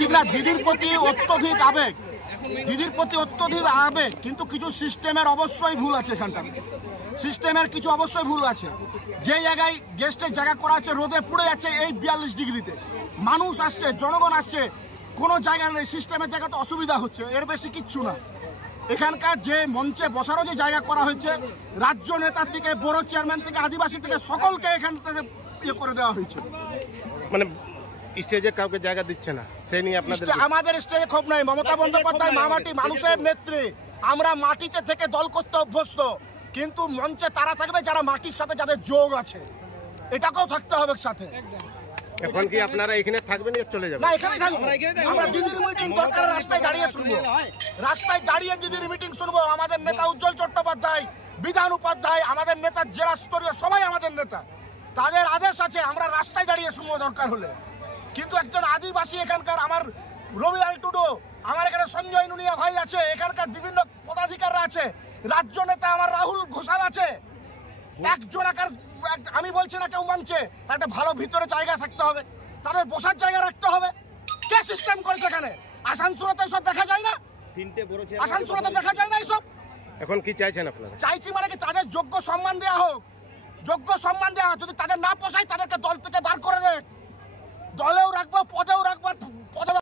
ঠিক না, দিদির প্রতি অত্যধিক আবেগ, কিন্তু কিছু সিস্টেমের অবশ্যই ভুল আছে। এখানটা সিস্টেমের কিছু অবশ্যই ভুল আছে। যে জায়গায় গেস্টের জায়গা করা আছে রোদে পুড়ে যাচ্ছে এই 42 ডিগ্রিতে, মানুষ আসছে, জনগণ আসছে, কোনো জায়গা নেই, সিস্টেমের জায়গাতে অসুবিধা হচ্ছে, এর বেশি কিচ্ছু না। এখানকার যে মঞ্চে বসারও যে জায়গা করা হয়েছে, রাজ্য নেতা থেকে বড় চেয়ারম্যান থেকে আদিবাসী থেকে সকলকে এখান থেকে ইয়ে করে দেওয়া হয়েছে। মানে স্টেজে কাউকে জায়গা দিচ্ছে না, সে নিয়ে আপনাদের? আমাদের স্টেজে ক্ষোভ নাই। মমতা বন্দ্যোপাধ্যায় মামাটি মানুষের নেত্রী, আমরা মাটিতে থেকে দল করতে অভ্যস্ত, কিন্তু মঞ্চে তারা থাকবে যারা মাটির সাথে যাদের যোগ আছে, এটাকেও থাকতে হবে সাথে। এখন কি আপনারা এখানে থাকবেন না চলে যাবেন? না, এখানেই থাকবো। আমরা দিদির মিটিং দরকার রাস্তায় দাঁড়িয়ে শুনবো, রাস্তায় দাঁড়িয়ে দিদির মিটিং শুনবো। আমাদের নেতা উজ্জ্বল চট্টোপাধ্যায়, বিধান উপাধ্যায়, আমাদের নেতা জেলা স্তরীয় সবাই আমাদের নেতা, তাদের আদেশ আছে, আমরা রাস্তায় দাঁড়িয়ে শুনবো দরকার হলে। কিন্তু একজন আদিবাসী এখানকার আমার রবিলাল টুডু, আমার এখানে সঞ্জয় নুনিয়া ভাই আছে, এখানকার বিভিন্ন পদাধিকাররা আছে, রাজ্য নেতা আমার রাহুল ঘোষাল আছে, একজন আমি বলছি না কেউ মানছে, একটা ভালো ভিতরে জায়গা থাকতে হবে, তাদের বসার জায়গা রাখতে হবে। কে সিস্টেম করেছে এখানে? আসানসোলতে সব দেখা যায় না, আসানসোলতে দেখা যায় না এইসব। এখন কি চাইছেন আপনারা? চাইছি মানে কি তাদের যোগ্য সম্মান দেওয়া হোক, যোগ্য সম্মান দেওয়া হোক। যদি তাদের না পোষায় তাদেরকে দল থেকে বার করে দেয়, দলেও রাখবো, পদেও রাখবো, পদে